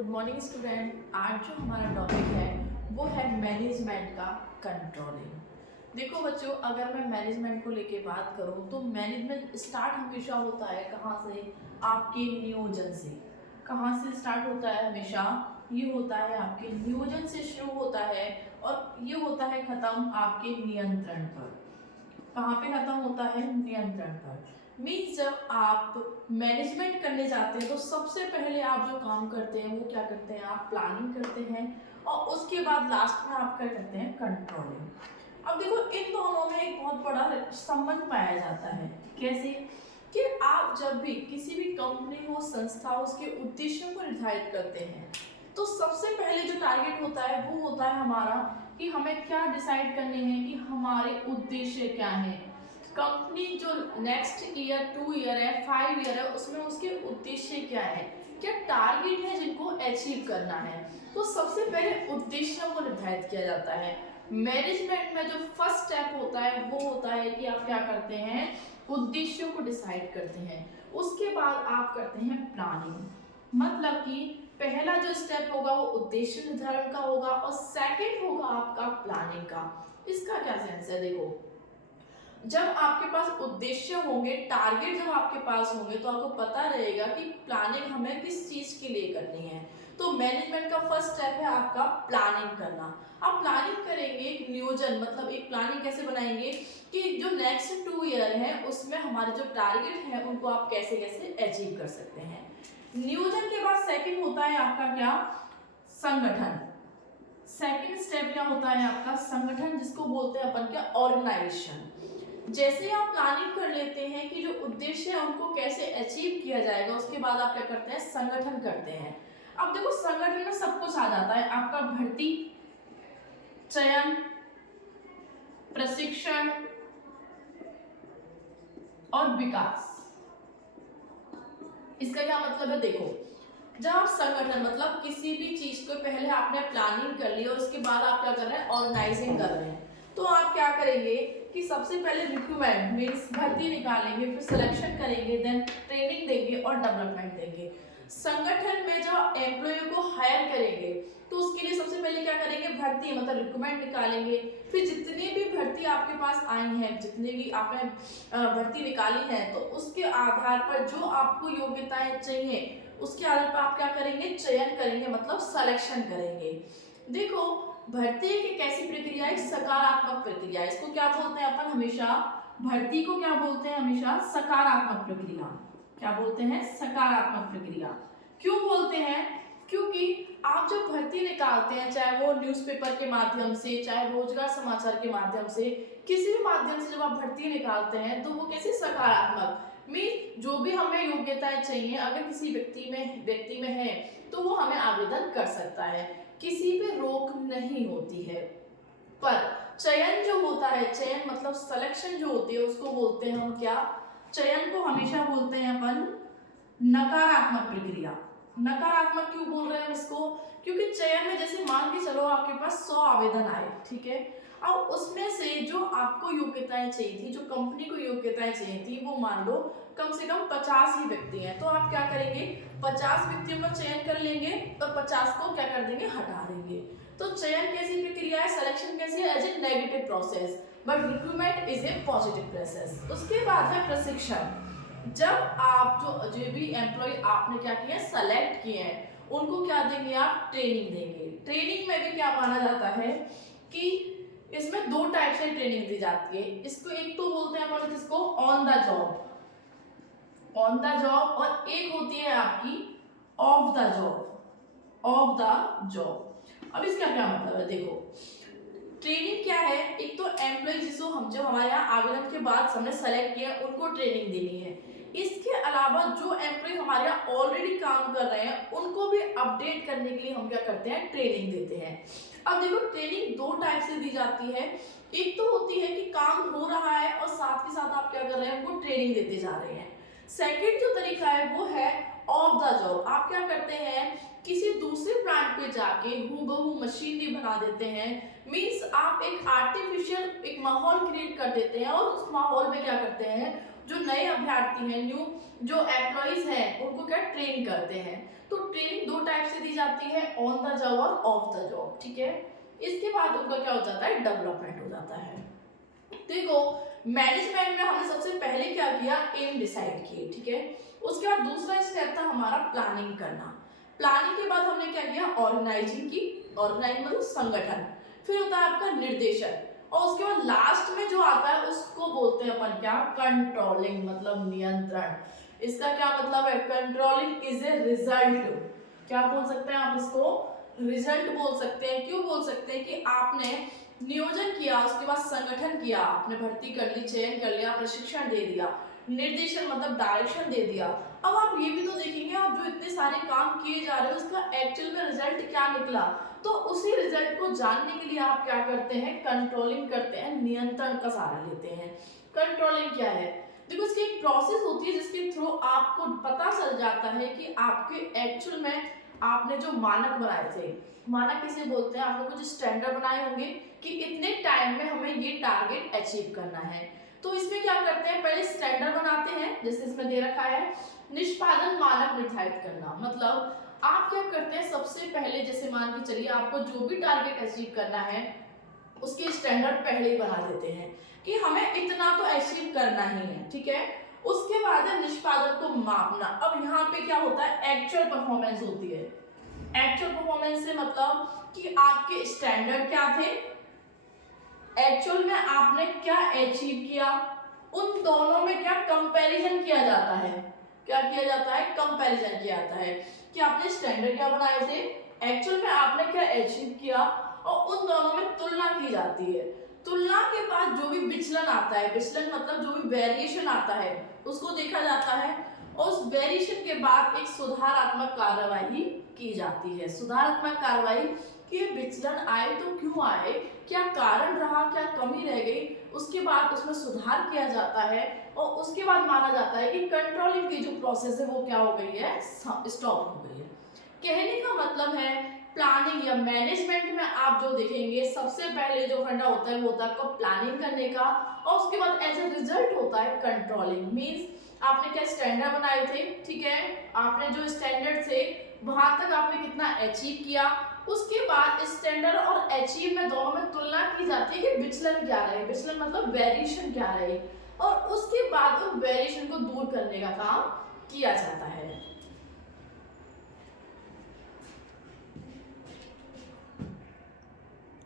Good morning student. आज जो हमारा टॉपिक है वो है मैनेजमेंट का कंट्रोलिंग। देखो बच्चों, अगर मैं मैनेजमेंट को लेके बात करूँ तो मैनेजमेंट स्टार्ट हमेशा होता है कहाँ से? आपके नियोजन से। कहाँ से स्टार्ट होता है? हमेशा ये होता है आपके नियोजन से शुरू होता है और ये होता है खत्म आपके नियंत्रण पर। कहाँ पे खत्म होता है? नियंत्रण पर। मीन्स जब आप मैनेजमेंट करने जाते हैं तो सबसे पहले आप जो काम करते हैं वो क्या करते हैं? आप प्लानिंग करते हैं और उसके बाद लास्ट में आप क्या करते हैं? कंट्रोलिंग। अब देखो, इन दोनों में एक बहुत बड़ा संबंध पाया जाता है। कैसे? कि आप जब भी किसी भी कंपनी हो, संस्था हो, उसके उद्देश्यों को निर्धारित करते हैं तो सबसे पहले जो टारगेट होता है वो होता है हमारा कि हमें क्या डिसाइड करने हैं कि हमारे उद्देश्य क्या हैं। कंपनी जो नेक्स्ट ईयर 2 ईयर है, 5 ईयर है, उसमें उसके उद्देश्य क्या है, क्या टारगेट है जिनको अचीव करना है। तो सबसे पहले उद्देश्यों को निर्धारित किया जाता है। मैनेजमेंट में जो फर्स्ट स्टेप होता है वो होता है कि आप क्या करते हैं? उद्देश्यों को डिसाइड करते हैं। उसके बाद आप करते हैं प्लानिंग। मतलब कि पहला जो स्टेप होगा वो उद्देश्य निर्धारण का होगा और सेकंड होगा आपका प्लानिंग का। इसका क्या सेंस है? देखो, जब आपके पास उद्देश्य होंगे, टारगेट जब आपके पास होंगे तो आपको पता रहेगा कि प्लानिंग हमें किस चीज के लिए करनी है। तो मैनेजमेंट का फर्स्ट स्टेप है आपका प्लानिंग करना। आप प्लानिंग करेंगे, एक नियोजन, मतलब एक प्लानिंग कैसे बनाएंगे कि जो नेक्स्ट 2 ईयर है उसमें हमारे जो टारगेट है उनको आप कैसे कैसे अचीव कर सकते हैं। नियोजन के बाद सेकंड होता है आपका क्या? संगठन। सेकंड स्टेप क्या होता है आपका? संगठन, जिसको बोलते हैं अपन क्या? ऑर्गेनाइजेशन। जैसे ही आप प्लानिंग कर लेते हैं कि जो उद्देश्य है उनको कैसे अचीव किया जाएगा, उसके बाद आप क्या करते हैं? संगठन करते हैं। अब देखो, संगठन में सब कुछ आ जाता है आपका: भर्ती, चयन, प्रशिक्षण और विकास। इसका क्या मतलब है? देखो, जब आप संगठन मतलब किसी भी चीज को पहले आपने प्लानिंग कर ली और उसके बाद आप क्या कर रहे हैं? ऑर्गेनाइजिंग कर रहे हैं। तो आप क्या करेंगे कि सबसे पहले रिक्रूटमेंट मीन्स भर्ती निकालेंगे, फिर सिलेक्शन करेंगे, देन ट्रेनिंग देंगे और डेवलपमेंट देंगे। संगठन में जब एम्प्लॉय को हायर करेंगे तो उसके लिए सबसे पहले क्या करेंगे? भर्ती मतलब रिक्रूटमेंट निकालेंगे। फिर जितनी भी भर्ती आपके पास आई हैं, जितने भी आपने भर्ती निकाली है, तो उसके आधार पर जो आपको योग्यताएं चाहिए उसके आधार पर आप क्या करेंगे? चयन करेंगे, मतलब सिलेक्शन करेंगे। देखो, भर्ती एक कैसी प्रक्रिया है? सकारात्मक प्रक्रिया। इसको क्या बोलते हैं अपन हमेशा? भर्ती को क्या बोलते हैं हमेशा? सकारात्मक प्रक्रिया। क्या बोलते हैं? सकारात्मक प्रक्रिया। क्यों बोलते हैं? क्योंकि आप जब भर्ती निकालते हैं, चाहे वो न्यूज़पेपर के माध्यम से, चाहे रोजगार समाचार के माध्यम से, किसी भी माध्यम से जब आप भर्ती निकालते हैं तो वो कैसे? सकारात्मक। मीन जो भी हमें योग्यताएं चाहिए अगर किसी व्यक्ति में है तो वो हमें आवेदन कर सकता है, किसी पे रोक नहीं होती है। पर चयन जो होता है, चयन मतलब सिलेक्शन जो होती है, उसको बोलते हैं हम क्या? चयन को हमेशा बोलते हैं अपन नकारात्मक प्रक्रिया। नकारात्मक क्यों बोल रहे हैं इसको? क्योंकि चयन में जैसे मान के चलो आपके पास 100 आवेदन आए, ठीक है, अब उसमें से जो आपको योग्यताएं चाहिए थी, जो कंपनी को योग्यताएं चाहिए थी, वो मान लो कम से कम 50 ही व्यक्ति हैं, तो आप क्या करेंगे? 50 व्यक्तियों का चयन कर लेंगे और 50 को क्या कर देंगे? हटा देंगे। तो चयन कैसी प्रक्रिया है? सिलेक्शन कैसी है? As a negative process, but recruitment is a positive process. उसके बाद है प्रशिक्षण। जब आप जो भी एम्प्लॉय आपने क्या किया? सेलेक्ट किए हैं, उनको क्या देंगे? आप ट्रेनिंग देंगे। ट्रेनिंग में भी क्या माना जाता है कि इसमें 2 टाइप से ट्रेनिंग दी जाती है। इसको एक तो बोलते हैं अपन जिसको on the job, on the job, और एक होती है आपकी of the job, of the job. अब इसका क्या मतलब है? देखो, ट्रेनिंग क्या है? एक तो एम्प्लॉय जिसको हम जो हमारे यहाँ आवेदन के बाद हमने सेलेक्ट किया उनको ट्रेनिंग देनी है। इसके अलावा जो एम्प्लॉय हमारे यहाँ ऑलरेडी काम कर रहे हैं उनको भी अपडेट करने के लिए हम क्या करते हैं? ट्रेनिंग देते हैं। अब देखो, ट्रेनिंग 2 टाइप से दी जाती है। एक तो होती है कि काम हो रहा है और साथ के साथ आप क्या कर रहे हैं? उनको ट्रेनिंग देते जा रहे हैं। सेकंड जो तरीका है वो है ऑफ द जॉब। आप क्या करते हैं? किसी दूसरे प्लांट पे जाके हूबहू मशीनरी बना देते हैं। मींस आप एक आर्टिफिशियल एक माहौल क्रिएट कर देते हैं और उस माहौल में क्या करते हैं? जो नए अभ्यर्थी हैं, न्यू जो एम्प्लॉइज हैं, उनको क्या ट्रेन करते हैं। तो ट्रेनिंग दो टाइप से दी जाती है, ऑन द जॉब और ऑफ द जॉब, ठीक है। इसके बाद उनका क्या हो जाता है, डेवलपमेंट हो जाता है। देखो मैनेजमेंट में हमने सबसे पहले क्या किया, एम डिसाइड किए, ठीक है। उसके बाद दूसरा स्टेप था हमारा प्लानिंग करना। प्लानिंग के बाद हमने क्या किया, ऑर्गेनाइजिंग की, ऑर्गेनाइज मतलब संगठन, फिर होता है आपका निर्देशन, और उसके बाद लास्ट में जो आता है उसको बोलते हैं अपन क्या, कंट्रोलिंग मतलब नियंत्रण। इसका क्या मतलब है, कंट्रोलिंग इज ए रिजल्ट, क्या बोल सकते हैं आप इसको, रिजल्ट बोल सकते हैं। क्यों बोल सकते हैं कि आपने नियोजन किया, उसके बाद संगठन किया, आपने भर्ती कर ली, चयन कर लिया, प्रशिक्षण दे दिया, निर्देशन मतलब डायरेक्शन दे दिया। अब आप ये भी तो देखेंगे, आप जो इतने सारे काम किए जा रहे हो उसका एक्चुअल में रिजल्ट क्या निकला, तो उसी रिजल्ट को जानने के लिए आप क्या करते हैं, कंट्रोलिंग करते हैं, नियंत्रण का सहारा लेते हैं। कंट्रोलिंग क्या है, देखो इसकी एक प्रोसेस होती है जिसके थ्रू आपको पता चल जाता है कि आपके एक्चुअल में आपने जो मानक बनाए थे, मानक किसे बोलते हैं, आपने कुछ स्टैंडर्ड बनाए होंगे कि इतने टाइम में हमें ये टारगेट अचीव करना है। तो इसमें क्या करते हैं, पहले स्टैंडर्ड बनाते हैं, जैसे इसमें दे रखा है निष्पादन मानक निर्धारित करना। मतलब आप क्या करते हैं, सबसे पहले जैसे मान के चलिए आपको जो भी टारगेट अचीव करना है उसके स्टैंडर्ड पहले ही बना देते हैं कि हमें इतना तो अचीव करना ही है, ठीक है। उसके बाद है निष्पादन को मापना। अब यहाँ पे क्या होता है, एक्चुअल परफॉर्मेंस होती है। एक्चुअल परफॉर्मेंस से मतलब कि आपके स्टैंडर्ड क्या थे, एक्चुअल में आपने क्या अचीव किया, उन दोनों में क्या कंपैरिजन किया जाता है। क्या किया जाता है, कंपैरिजन किया जाता है कि आपने स्टैंडर्ड क्या बनाए थे, एक्चुअल में आपने क्या अचीव किया, और उन दोनों में तुलना की जाती है। तुलना के बाद जो भी विचलन आता है, विचलन मतलब जो भी वेरिएशन आता है उसको देखा जाता है, और उस वेरिएशन के बाद एक सुधारात्मक कार्रवाई की जाती है। सुधारात्मक कार्रवाई कि विचलन आए तो क्यों आए, क्या कारण रहा, क्या कमी रह गई, उसके बाद उसमें सुधार किया जाता है, और उसके बाद माना जाता है कि कंट्रोलिंग की जो प्रोसेस है वो क्या हो गई है, स्टॉप हो गई है। कहने का मतलब है प्लानिंग या मैनेजमेंट में आप जो देखेंगे सबसे पहले जो फंडा होता है वो होता है आपको प्लानिंग करने का, और उसके बाद एज ए रिजल्ट होता है कंट्रोलिंग। मींस आपने क्या स्टैंडर्ड बनाए थे, ठीक है, आपने जो स्टैंडर्ड थे वहां तक आपने कितना अचीव किया, उसके बाद स्टैंडर्ड और अचीव में दोनों में तुलना की जाती है कि विचलन क्या रहे, विचलन मतलब वेरिएशन क्या रहे, और उसके बाद उस वेरिएशन को दूर करने का काम किया जाता है।